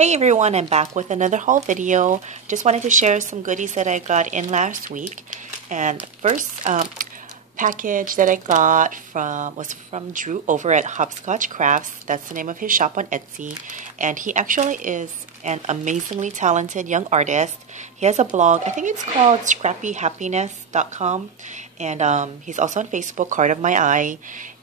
Hey everyone, I'm back with another haul video. Just wanted to share some goodies that I got in last week. And the first package that I got was from Drew over at HopscotchPaperCrafts. That's the name of his shop on Etsy. And he actually is an amazingly talented young artist. He has a blog, I think it's called scrappyhappiness.com. And he's also on Facebook. Card of My Eye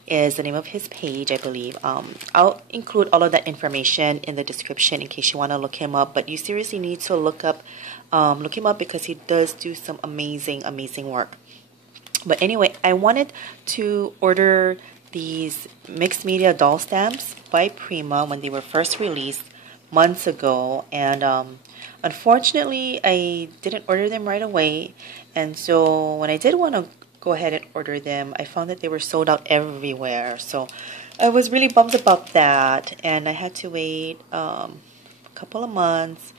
is the name of his page, I believe. I'll include all of that information in the description in case you want to look him up. But you seriously need to look him up because he does do some amazing work. But anyway, I wanted to order these mixed media doll stamps by Prima when they were first released months ago, and unfortunately I didn't order them right away. And so when I did want to go ahead and order them, I found that they were sold out everywhere. So I was really bummed about that, and I had to wait a couple of months.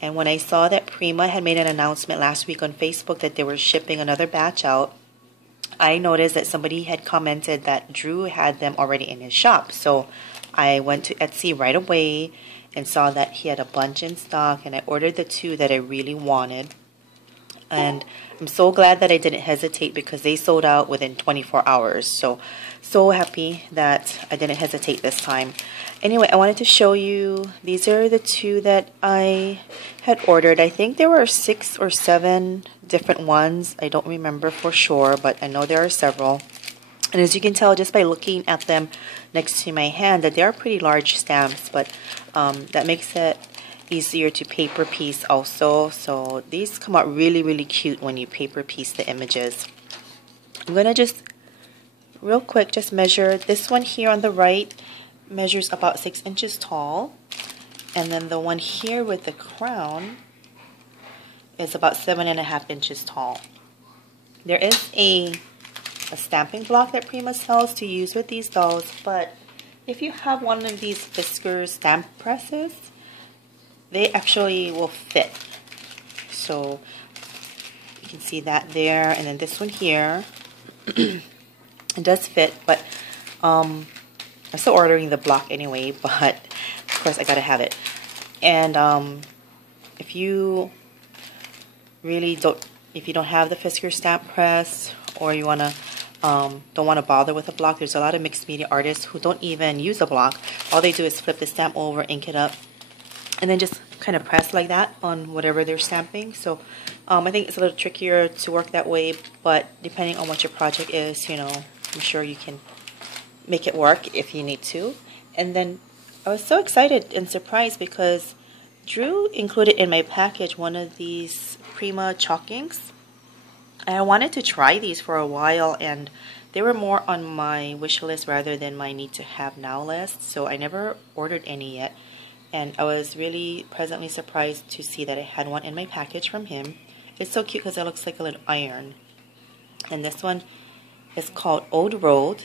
And when I saw that Prima had made an announcement last week on Facebook that they were shipping another batch out, I noticed that somebody had commented that Drew had them already in his shop. So I went to Etsy right away and saw that he had a bunch in stock, and I ordered the two that I really wanted. And I'm so glad that I didn't hesitate because they sold out within 24 hours. So happy that I didn't hesitate this time. Anyway, I wanted to show you, these are the two that I had ordered. I think there were 6 or 7 different ones. I don't remember for sure, but I know there are several. And as you can tell just by looking at them next to my hand, that they are pretty large stamps, but that makes it easier to paper piece also. So these come out really cute when you paper piece the images. I'm gonna just real quick just measure. This one here on the right measures about 6 inches tall, and then the one here with the crown is about 7.5 inches tall. There is a stamping block that Prima sells to use with these dolls, but if you have one of these Fiskars stamp presses, they actually will fit. So you can see that there, and then this one here it does fit, but I'm still ordering the block anyway, but of course I gotta have it. And if you really don't have the Fiskars stamp press, or you wanna don't want to bother with a block, there's a lot of mixed media artists who don't even use a block. All they do is flip the stamp over, ink it up, and then just kind of press like that on whatever they're stamping. So I think it's a little trickier to work that way, but depending on what your project is, you know, I'm sure you can make it work if you need to. And then I was so excited and surprised because Drew included in my package one of these Prima chalk inks. I wanted to try these for a while, and they were more on my wish list rather than my need to have now list, so I never ordered any yet. And I was really pleasantly surprised to see that I had one in my package from him. It's so cute because it looks like a little iron. And this one is called Old Road.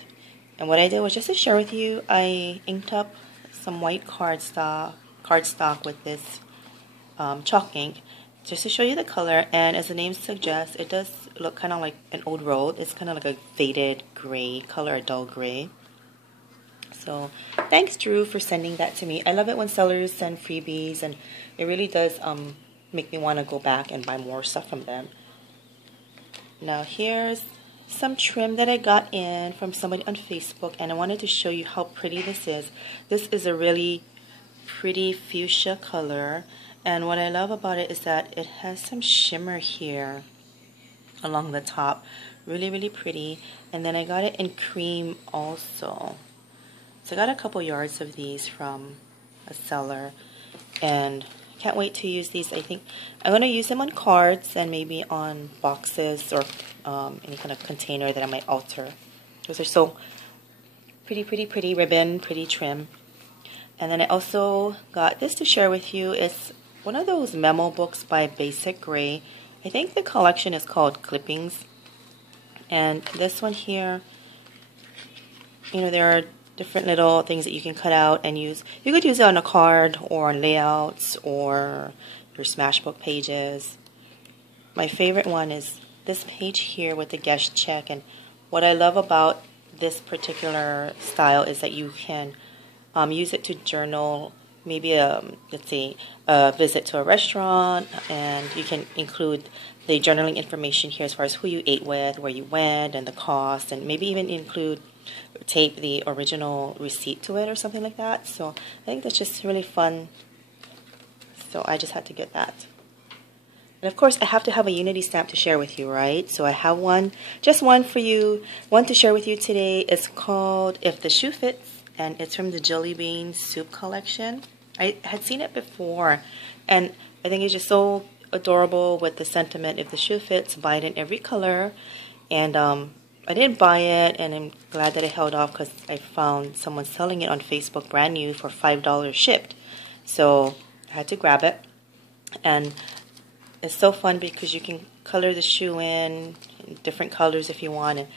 And what I did was just to share with you, I inked up some white cardstock with this chalk ink, just to show you the color. And as the name suggests, it does look kind of like an old road. It's kind of like a faded gray color, a dull gray. So thanks, Drew, for sending that to me. I love it when sellers send freebies, and it really does make me want to go back and buy more stuff from them. Now here's some trim that I got in from somebody on Facebook, and I wanted to show you how pretty this is. This is a really pretty fuchsia color, and what I love about it is that it has some shimmer here along the top. Really pretty. And then I got it in cream also. So I got a couple yards of these from a seller, and can't wait to use these. I think I'm going to use them on cards and maybe on boxes or any kind of container that I might alter. Those are so pretty ribbon, pretty trim. And then I also got this to share with you. It's one of those memo books by Basic Gray. I think the collection is called Clippings. And this one here, you know, there are different little things that you can cut out and use. You could use it on a card or on layouts or your Smashbook pages. My favorite one is this page here with the guest check. And what I love about this particular style is that you can use it to journal maybe let's say a visit to a restaurant, and you can include the journaling information here as far as who you ate with, where you went, and the cost, and maybe even tape the original receipt to it or something like that. So I think that's just really fun. So I just had to get that. And of course, I have to have a Unity stamp to share with you, right? So I have one, just one for you, one to share with you today. It's called If the Shoe Fits, and it's from the Jelly Bean Soup collection. I had seen it before, and I think it's just so adorable with the sentiment, if the shoe fits, buy it in every color. And I didn't buy it, and I'm glad that I held off because I found someone selling it on Facebook brand new for $5 shipped. So I had to grab it. And it's so fun because you can color the shoe in different colors if you want, and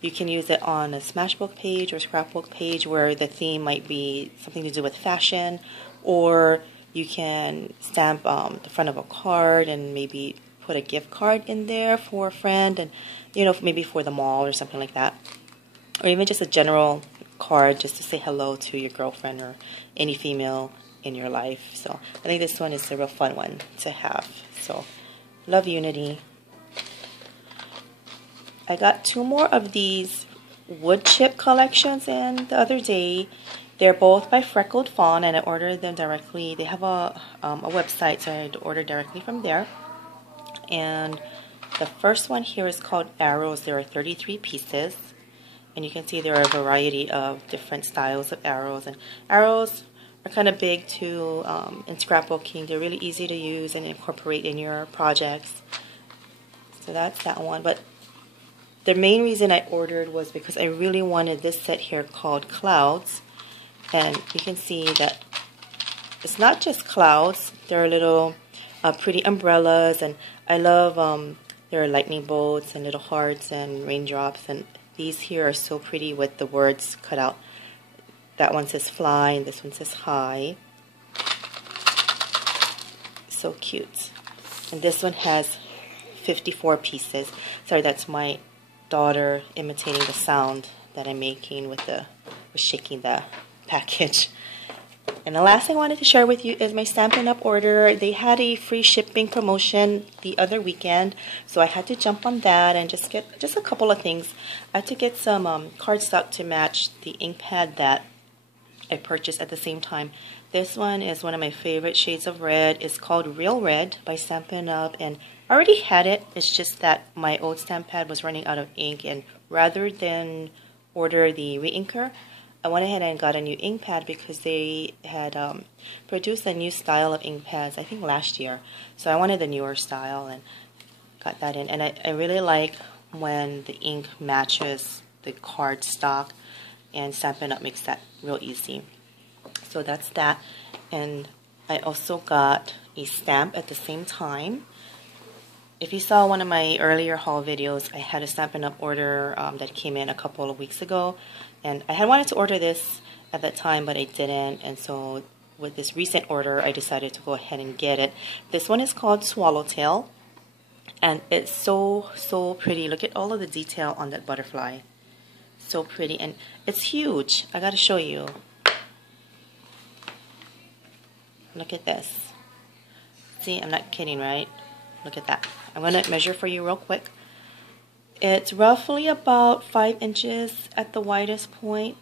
you can use it on a Smashbook page or scrapbook page where the theme might be something to do with fashion, or you can stamp the front of a card and maybe put a gift card in there for a friend, and maybe for the mall or something like that, or even just a general card just to say hello to your girlfriend or any female in your life. So I think this one is a real fun one to have. So love Unity. I got 2 more of these wood chip collections in the other day. They're both by Freckled Fawn, and I ordered them directly. They have a website, so I had to order directly from there. And the first one here is called Arrows. There are 33 pieces, and you can see there are a variety of different styles of arrows. And arrows are kind of big too in scrapbooking. They're really easy to use and incorporate in your projects. So that's that one. But the main reason I ordered was because I really wanted this set here called Clouds. And you can see that it's not just clouds. There are little pretty umbrellas, and I love there are lightning bolts and little hearts and raindrops, and these here are so pretty with the words cut out. That one says fly and this one says hi. So cute. And this one has 54 pieces. Sorry, that's my daughter imitating the sound that I'm making with shaking the package. And the last thing I wanted to share with you is my Stampin' Up! Order. They had a free shipping promotion the other weekend, so I had to jump on that and just get a couple of things. I had to get some cardstock to match the ink pad that I purchased at the same time. This one is one of my favorite shades of red. It's called Real Red by Stampin' Up! And I already had it. It's just that my old stamp pad was running out of ink, and rather than order the re-inker, I went ahead and got a new ink pad because they had produced a new style of ink pads, I think last year. So I wanted the newer style and got that in. And I really like when the ink matches the card stock, and Stampin' Up! Makes that real easy. So that's that. And I also got a stamp at the same time. If you saw one of my earlier haul videos, I had a Stampin' Up! Order that came in a couple of weeks ago. And I had wanted to order this at that time, but I didn't. And so with this recent order, I decided to go ahead and get it. This one is called Swallowtail. And it's so, so pretty. Look at all of the detail on that butterfly. So pretty. And it's huge. I gotta show you. Look at this. See, I'm not kidding, right? Look at that. I'm going to measure for you real quick. It's roughly about 5 inches at the widest point.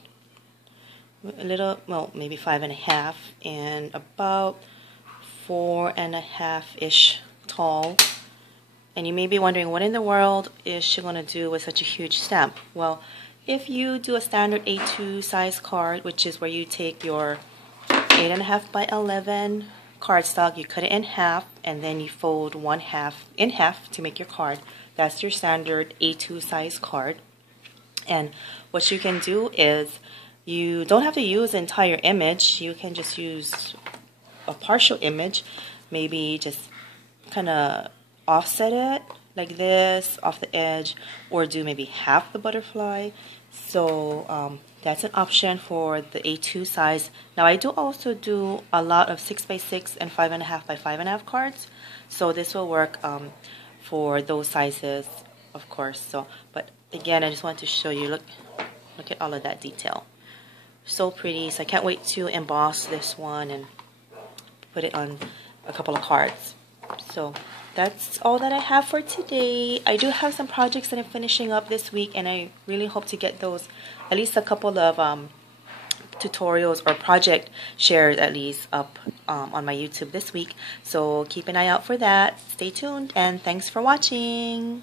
A little, well, maybe 5.5, and about 4.5-ish tall. And you may be wondering, what in the world is she going to do with such a huge stamp? Well, if you do a standard A2 size card, which is where you take your 8.5 by 11 cardstock, you cut it in half, and then you fold one half in half to make your card. That's your standard A2 size card. And what you can do is, you don't have to use the entire image. You can just use a partial image. Maybe just kind of offset it like this off the edge, or do maybe half the butterfly. So that's an option for the A2 size. Now I do also do a lot of 6x6 and 5.5 by 5.5 cards. So this will work for those sizes, of course. So, but again, I just want to show you. Look at all of that detail. So pretty. So I can't wait to emboss this one and put it on a couple of cards. So that's all that I have for today. I do have some projects that I'm finishing up this week, and I really hope to get those, at least a couple of tutorials or project shares at least up on my YouTube this week. So keep an eye out for that. Stay tuned, and thanks for watching.